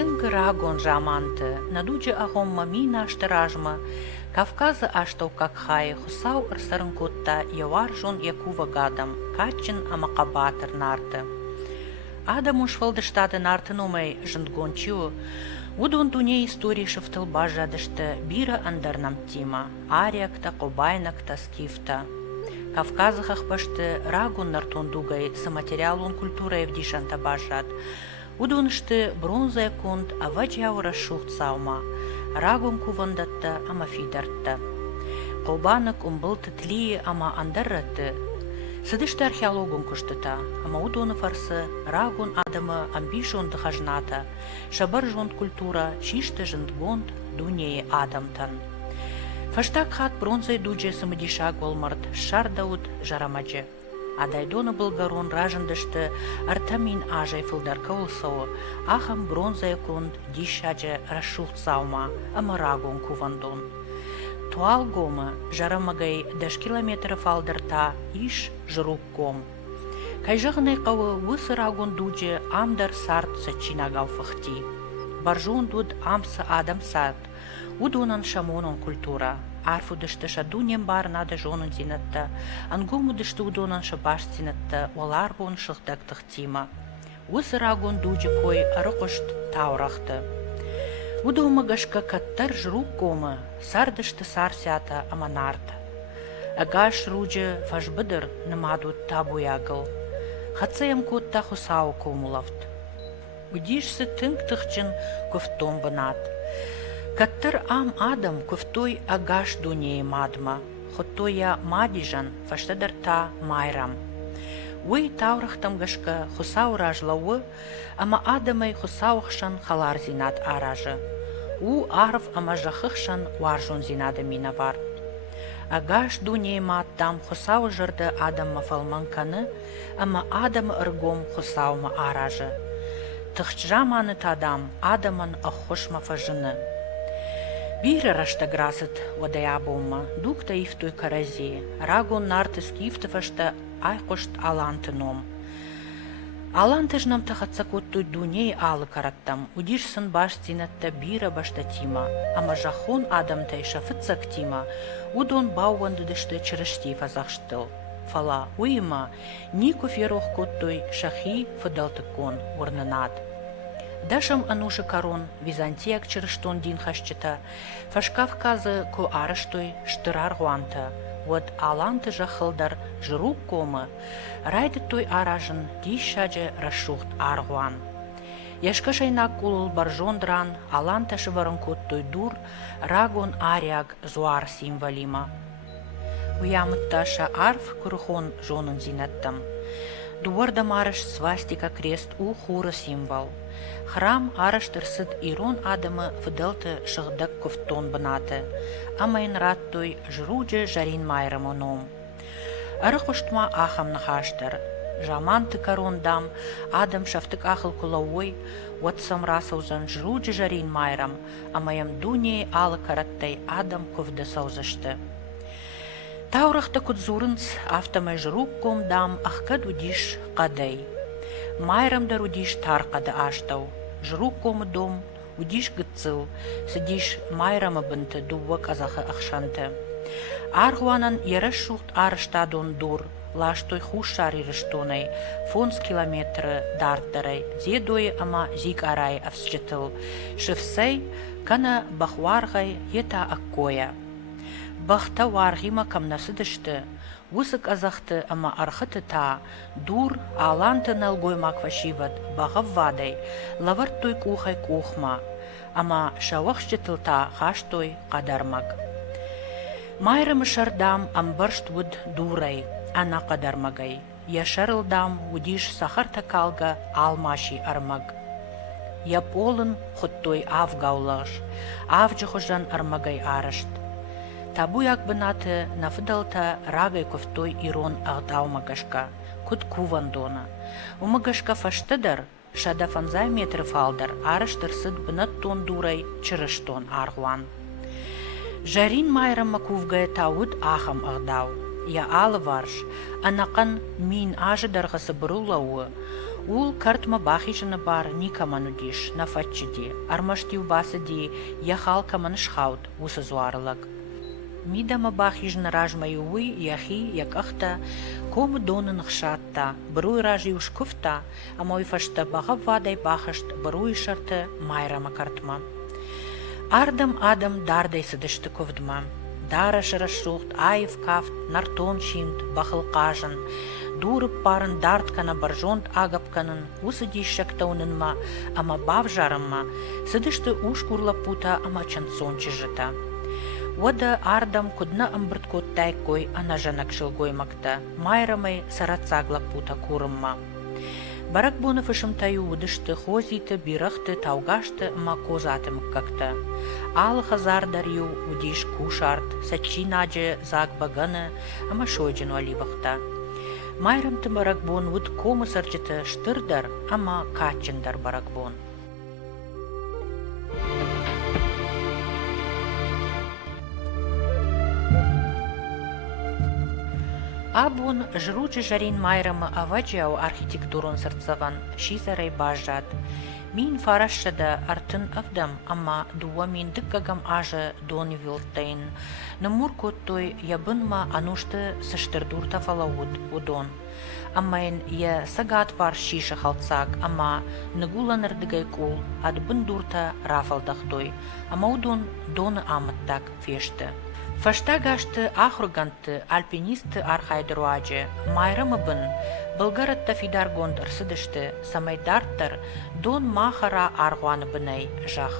Тынг рагон жаманты, надуджи агомма мина аштыражма, Кавказы аштау какхай, хусау ырсарынкутта яваржон якува гадам, качын амакабатыр нарты. Адам ушвалдыштады нарты номай жындгончу, удон туне истории шыфтылба жадышты бира андарнам тима, ариакта, кобайнакта, скифта. Кавказыхах пашты рагон нартон дугай с материалун культурой вдишанта бажат, удонышты бронзая кунд аваджаура шухт саума, рагон кувандатта ама фидартта. Кобанак умбылты тли ама андарратты, сыдышты археологон куштыта, ама удоны фарсы рагон адамы амбишон дыхажната, шабар жонт культура чишты жындгонд дунеи адамтан. Фаштак хат бронзай дудже самадиша голмарт шардаут жарамаджи. Адайдоны былгарон ражындышты артамин ажай фылдарка улсау, ахам бронзай кунд дишаджи рашухт саума, ама рагон кувандон. Туал гома жарамагай 10 километров алдарта иш жрук гом. Кайжығынай қауы высы рагон дудже амдар сарт сачинагау фахти. Баржун дуд амсы адам сад, удонан шамонон культура. Арфу дышты шадунем бар нады жонын зинатта, ангому дышты удонан шабаш зинатта, оларгон шылдак тахтима. Высы рагон дудже кой арықышт таурахты. Удомагашка каттар жрук гома, сардышты сарсята аманарта. Агаш рудже фашбыдыр намадут табуягыл. Хацаям котта хусау комулавт. Удишсы тынк тыхчын ковтом бынат. Каттар ам адам ковтой агаш дуней мадма, хотоя мадижан фаштадарта майрам. Уй таурахтам гашка хусау ражлауы, ама адамай хусаухшан халар зинат аражы. У арв ама жахыхшан варжон зинада минавар. Агаш дуней маттам хусау жырды адам мафалманканы, ама адам ыргом хусаума аражы. Тыхчжаманы тадам адаман ахошма фажыны. Бира раштаграсыт водая бомма, дукта ифтой карази, рагон нарты скифтывашта айкошт аланты ном. Алантыжнам тахатсакоттуй дуней алы караттам, удишсын баш зинатта бира баштатима, ама жахон адамтай шафыцак тима, удон бауандыдышты чырышти фазахштыл. Фала уйма, нику ферох коттой шахи фыдалтыкон урнынат. Дашам анушы карон Византияк чырыштон дин хашчыта, фашкавказы ко арыштой штырар гуанта, вот аланты жахылдар жрук комы, райды той аражын дишаджы рашухт аргуан. Яшка шайнак кулул баржон дран, аланта шыварын коттой дур, рагон ариак зуар символима. Уямытташа арф курхон жонын зинаттам. Дуарда марыш свастика крест у хуры символ. Храм арыштырсыд ирон адамы выдалты шыгдак ковтон бынаты, амайын раттой жруджы жарин майрамоном. Арықұштма ахам нахаштыр. Жаманты корондам, адам шафтык ахыл кулауой, ватсам расаузан жруджы жарин майрам, амаям дуней алы караттай адам ковды саузышты. Таурахта кудзурынц автомай жрук комдам ахка дудиш қадай. Майрамдар удиш тарқады аштау. Жрук комы дом, удиш гыцыл, сидиш майрама бынты дува казахы ахшанты. Аргуанан ереш шухт арыштадон дур, лаштой хушар ирыштонай, фонс километры дартарай, зедой ама зик арай авсчытыл, шывсай кана бахваргай ета аккоя. Бахта варгима камнасыдышты, высык азахты ама архыты та, дур аланты налгой маквашиват, бағав вадай, лаварт той кухай кухма, ама шавахшчытылта хаштой қадармаг. Майрымы шардам амбаршт вуд дурай, ана қадармагай, яшарылдам удиш сахарта калга алмаши армаг. Яполын хоттой авгаулаш, авджихожан армагай арышт. Табуяк бынаты нафыдалта рагай ковтой ирон ағдаумагашка, куд кувандона. Умагашка фаштыдар, шада фанзай метры фалдар, арыштырсыд бынат тон дурай чырыштон аргуан. Жарин майрама кувгая тауд ахам ағдау. Я алы варш, анақан мин ажыдарғасы бұрулауы, Ул картма бахишына бар никаману диш, нафатчиди, армаштив басади, яхалкаман шхаут, усазуарлаг. Мидама бахижна ражмай уи яхи якахта, кому донын хшатта, бруй ражи ушкуфта, а мой фашта багавадай бахашт, бруй шарта майрама картма. Ардам адам дардай садышты ковдма. Дара шарашухт, айв кафт, нартон шинт, бахылкажан, дурып парын дарткана баржонт агапканын, усыди шактаунынма, ама бавжарымма, садышты уш курлапута, ама чансон чижыта. Вада ардам кудна амбырткоттай кой анажанак шылгоймакта, майрамай сарацаглапута курымма. Баракбонов ышымтаю удышты, хозиты, бирахты, таугашты, ма козаты мыккакта. Ал хазардарю удиш кушарт, сачи наджи зак баганы, ама шойджин валивахта. Майрамты баракбон уд кому сарчыты штырдар, ама качындар баракбон. Абун жручы жарин майрамы аваджау архитектурун сырцаван, шизарай бажат. Мин фарашшада артын авдам, ама дуа мин дыккагам ажы дони вилтейн. Намур коттой ябынма анушты сыштырдур тафалауд удон. Аммайн я сагат вар шиша халцак, ама нагуланыр дыгай кул, адбын дурта рафалдахтой, ама удон доны амыттак фешті. Фаштагашты ахруганты альпинисты архайдыруаджы, майрамы бын, Bulgaratта фидар гонд ырсыдышты, самайдарттар дон махара аргуаны бынай жах.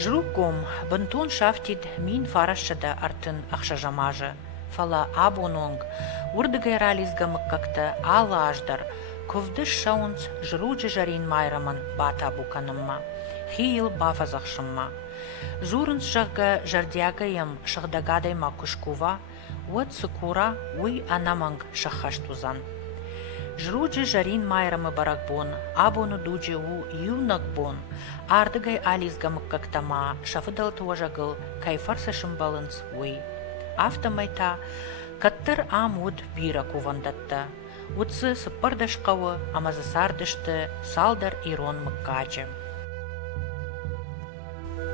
Жрукком бынтон шафтид мин фарашшада артын ахшажамажы. Фала абононг, урдыгай рализга мыккакта ала аждар, ковдыш шаунц жруджы жарин майраман бата буканымма, хийл бафазахшымма. Зурынс жагга жардягаям шахдагадай макушкува, уат сыкура уй анаманг шахаштузан. Жруджы жарин майрамы баракбон, абону дуджи у юнакбон, ардыгай ализга мыккактама, шафыдал туажагыл, кайфарса шымбалынс уй. Автомайта, каттыр амуд бира кувандатта, утсы сыппардашкавы, амазасардышты, салдар ирон мыккачы.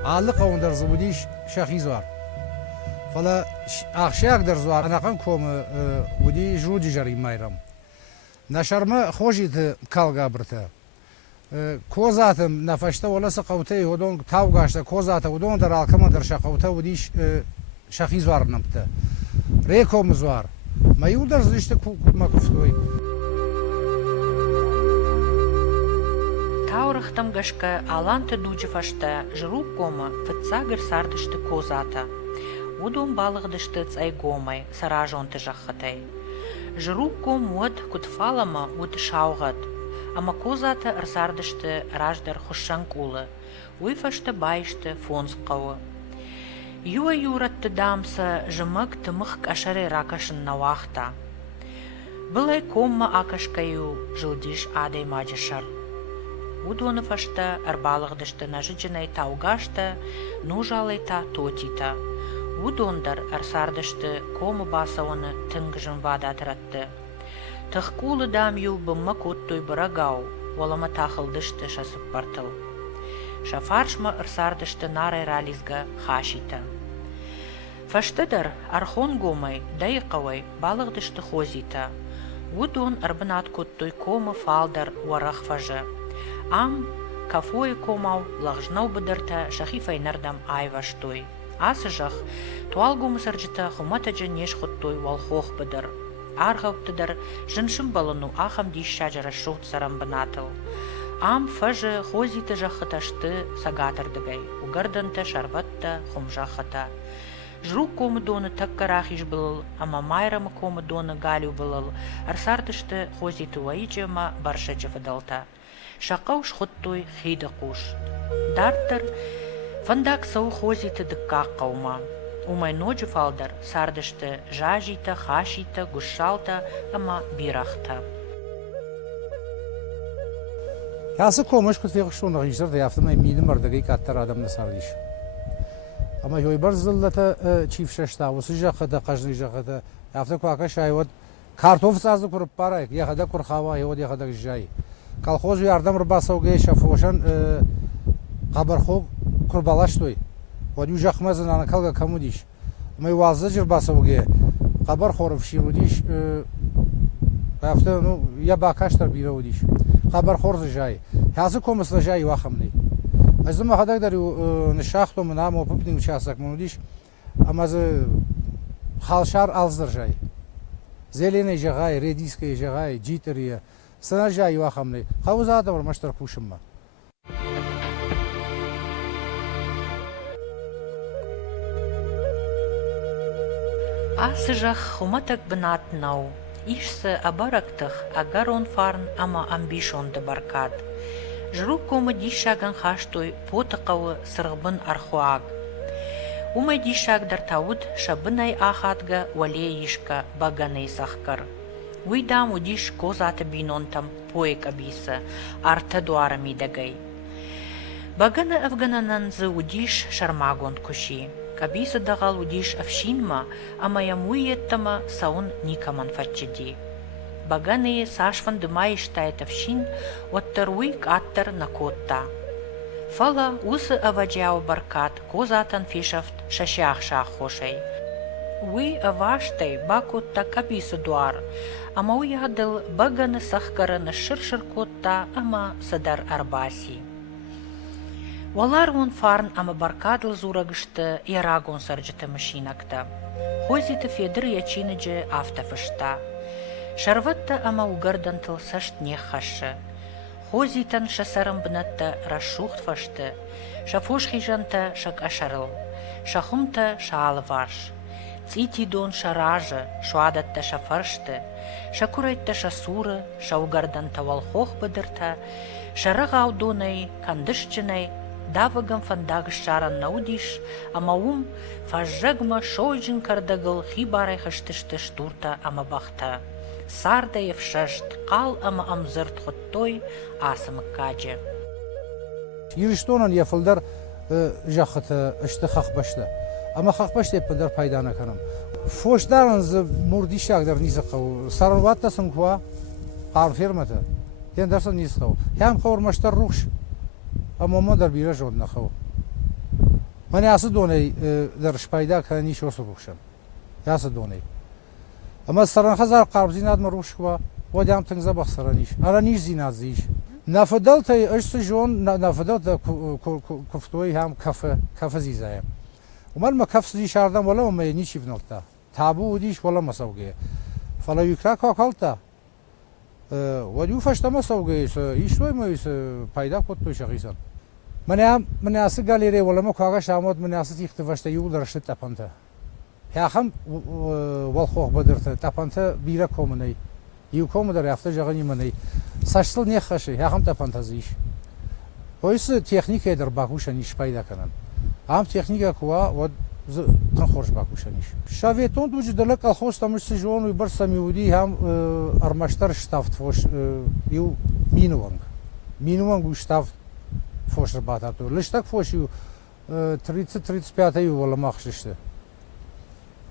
Аллы қауындар зыбудиш шахиз var. Fala akşak der zuar anakan komu udi judi jari mayram. Naşarma xojit kalga birta. Kozatım nafaşta olasa qavtay hodon tavgaşta kozata hodon der alkama der şaqavta udi şahiz var namta. Rekomuz var. Mayudar işte makuftoy. Таурахтам гашка аланты дуджи фашта жрук гома фыцагыр сардышты козата. Удум балыгдышты цай гомай саражонты жахатай. Жрук гом уд кутфалама уд шаугат. Ама козата ырсардышты раждар хушанкулы. Уй фашта байшты фонскавы. Юа юратты дамса жымык тымык кашары ракашын навахта. Былай комма акашкаю жылдиш адай маджашар. Удоны фашта арбалыгдышты нажыджынай таугашта, нужалайта тотита. Удондар арсардышты кому басауны тынгыжын вада атыратты. Тыхкулы дамью бымма коттой бырагау, олама тахылдышты шасып партыл. Шафаршма арсардышты нарай рализга хашита. Фаштыдар архон гомай, дайқавай балыгдышты хозита. Удон арбынат коттой кому фалдар уарах фажы. Ам кафой комау лажнау быдырта шахифай нардам айваштой. Асыжах туалгумы сарджита хуматаджа нешхоттой валхох быдыр. Аргауттыдар жыншым балыну ахам диш шаджара шут сарам бынатыл. Ам фажы хозиты жахыташты сагатырдыгай. Угардынта шарватта хумжахата. Жрук комы доны таккарахиш былыл, ама майрамы комы доны галю былыл. Арсардышты хозиты уайджама баршаджа вадалта. Шақауш хоттой хейді қуш. Дарттар, фандак сау хозиты дыққа қаума. Умай ноджы фалдар, сардышты жажита, хашита, гушалта, ама бирахта. Ясы комыш күтвеғі шуны ғиждар да яфтымай мидім ардығай каттар адамны сардиш. Ама йой бар зыллата чифшашта, осы жақыда, қажны жақыда, яфты куака шайват Kartof sazı kurup parayık. Yakada kur hava, yakada jay. Kolxoz yardım rıbasavgaya şafoşan qabarxo kurbalaştoy. Vadi jaxmazın ana kalga kamudiş. Meyvazı rıbasavgaya. Qabarxo rıfşirudiş. Hafta ну я бакаштар биравдиш. Qabarxo jay. Hazı komisla jay vaxamni. Azma hadak dari nişaxto mınam opupning uçasak mudiş. Amazı xalşar alzdır jay. Zelené jagay, rediskay jagay, jiteriya. Sana jay vaxamni. Xavuz adam maştar kuşumma. Asıjaq xumatak binat nau. İşse abaraqtıq agaron farn ama ambishon de barkat. Жру кома дишаган хаштой потақавы сырғбын архуаг. Умай дишаг дар тауд шабынай ахатга вале ишка баганай сахкар. Уйдам удиш козаты бинонтам поек абиса арта дуара мидагай. Багана афгананан зы удиш шармагон куши. Кабиса дагал удиш афшинма, ама ямуйеттама саун никаман фаччади. Баганы сашван дымай штайт афшин, оттаруик аттар на котта. Фала усы аваджау баркат, козатан фишафт шашах шахошей. Уи аваштай бакотта кабиса дуар, ама уядыл баганы сахкара на шыршыр котта, ама садар арбаси. Валар вон фарн ама баркадыл зурагышты ярагон сарджата машинакта. Хозиты федер ячиныджы автофышта. Шарватта ама угардантыл сашт нехашы. Хозитан шасарым бынатта рашухт фашты. Шафошхижанта шак ашарыл. Шахумта шаалваш. Цитидон шаражы, шуадатта шафаршты. Шакурайтта шасуры, шаугарданта валхох быдырта. Шарагау донай, кандышчынай, давагам фандагы шаран наудиш, ама фажжагма шойджин кардагыл хибарай хаштышты штурта ама бахта. Сардаев шашт, қал ама амзырт хоттой асымы каджы. Yiriştonan yapıldır jaxıtı işte xaqbaşda. Ama xaqbaşda yapıldır paydana kanım. Foşdarınızı murdi şagdar nizaqav. Sarvatasın kuva qarfirmata. Yani dersen nizaqav. Hem xormaştar ruhş. Ama madar biraj odna xav. Mani ası donay derş payda kani şosu ruhşan. Yası donay. Ama saran xazar qarzinad ruhş kuva. ودیام تنگزا بخسرانیش. آرانیش زینازیش. نفدال تای اشت جون نفدال تا کفتوی هم کف زیزایم. ومال ما کف زی شاردم ولی ما نیچی بنالتا. تابو ودیش ولی مساویه. فلا یکرا کاکالتا. ودیو فشتا مساویه. ایشوی ما ایش پیدا کت توی شخصان. من اصل گالیره ولی ما کاغش آمد من اصل تیخت فشتا یود درشت تپانتا. هم والخواه بدرت تپانتا بیرا کومنی. Yıkomu da rafta jağın imanay. Saçsıl ne xaşı, yaxam ta fantaziş. Oysa texnik eder bakuşan iş payda kanan. Am texnika kuva od tan xorş bakuşan iş. Şaveton tuj dalak alxos tamış sejonu bar samiudi ham armaştar ştaft foş yu minuang. Minuang bu ştaft foş batatı. Lıştak foş yu 30-35 yu valla maxşişti.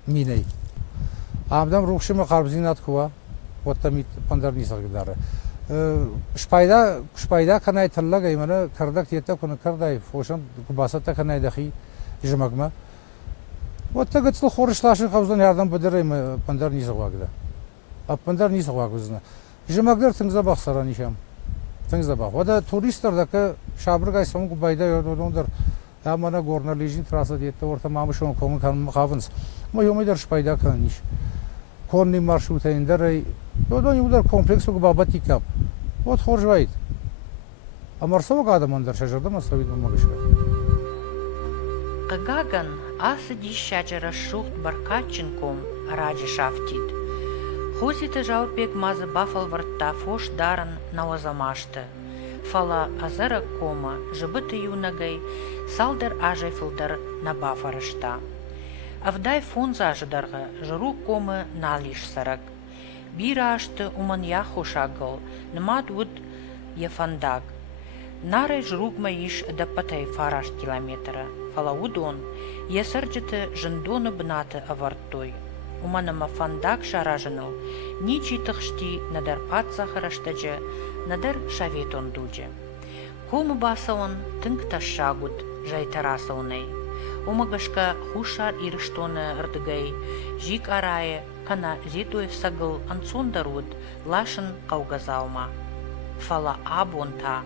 Minay. Amdam ruhşıma qarбzinat kuva. Вот там и пандарниса гидара. Шпайда канай таллага имана кардак тета куна кардай фошан кубасата канай дахи жмагма. Вот так это хорышлашын хавзан ярдам бедерем пандарниса гагда. А пандарниса гагузна. Жмагдар тыңза бахсаранишам. Тыңза бах. Вода туристлардака шабыргай сам кубайда йодондар. Я мана горна лежин трасса тета орта мамышон комун кан хавынс. Мо йомайдар шпайда каниш. Конный маршрут индерай. Йодон удар комплексу бабати кап. Вот хоржвайт. А марсова гадам андар шажарда масавид магышка. Кагаган асади шаджара шухт баркачинком раджи шафтит. Хозите жаупек мазы бафал варта фош даран навазамашты. Фала азара кома жыбыты юнагай салдар ажай фылдар на бафарышта. Авдай фон зажыдарға жыру комы налиш сарак. Бира ашты уман яху шагыл, нымад уд ефандаг. Нарай жругма иш да патай фараш километра. Фала удон, есарджыты жындоны бнаты авартой. уманыма фандак шаражыну, ничи тыхшти надар патса хыраштаджы, надар шаветон дуджы. Кому баса он тынк ташагут, жайтараса унай. Умагашка хушар ирыштоны ырдыгай, жик арае, кана зитуев сагыл анцондаруд, лашын каугазаума. Фала абонта.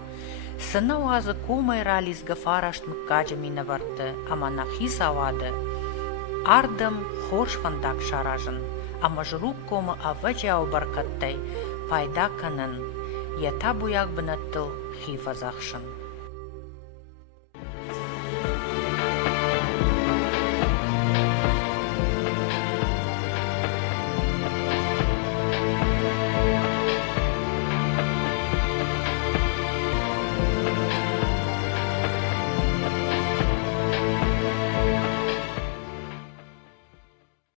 Сына уазы комай рализ гафарашт мыккаджа минаварты, ама нахис авады. Ардым хорш фандак шаражын, ама жрук комы аваджау баркаттай, пайда канын, ята буяк бынаттыл хифазахшын.